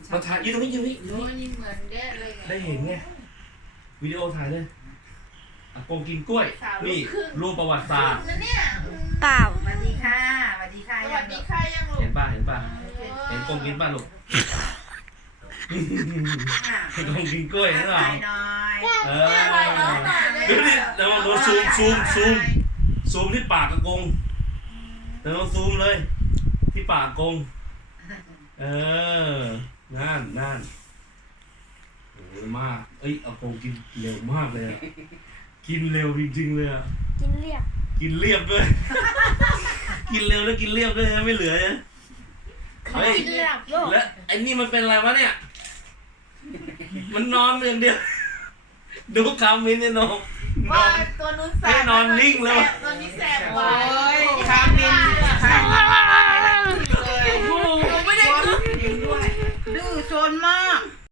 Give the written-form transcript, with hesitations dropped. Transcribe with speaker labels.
Speaker 1: มาถ่ายยืนตรงนี้ยืนตรงนี้
Speaker 2: โอ้ยนี่เหมือนเด้เลย
Speaker 1: ได้เห็นไงวิดีโอถ่ายเลยอากงกินกล้วยนี่รูปประวัติศาสตร์
Speaker 2: นั่นเนี่ย
Speaker 3: เปล่า
Speaker 4: สวัสดีค่ะสวัสดีค่ะ
Speaker 2: สวัสดีค่ะยังลูก
Speaker 1: เห็นป่ะเห็นป่ะเห็นกงกินป่ะลูกเห็นกงกินกล้วยหรือเปล่า
Speaker 4: หน่อย
Speaker 1: เออเดี๋ยวนี้เดี๋ยวเราซูมที่ปากอากงเดี๋ยวเราซูมเลยที่ปากอากงเออนั่นโอ้ยมากเอ้ยอากงกินเร็วมากเลยอะกินเร็วจริงๆเลยอะ
Speaker 3: กินเรียบ
Speaker 1: กินเรียบด้วย กินเร็วแล้วกินเรียบด้วยนะไม่เหลือนะเฮ้ย
Speaker 3: กินเรียบโลก
Speaker 1: แล้วไอ้นี่มันเป็นอะไรวะเนี่ย มันนอนอย่างเดียว ดูคำมินเนี่ยนอนน
Speaker 2: ว่า
Speaker 1: อน
Speaker 2: ตัวนู้นแส
Speaker 1: ให้
Speaker 2: บ
Speaker 1: นอนนิ่งเลย
Speaker 2: ตัวนี้แสบกว่า
Speaker 4: โอ้ยคามินค่ะ
Speaker 2: หนูไม่ได้
Speaker 4: ดื้อโซนมาก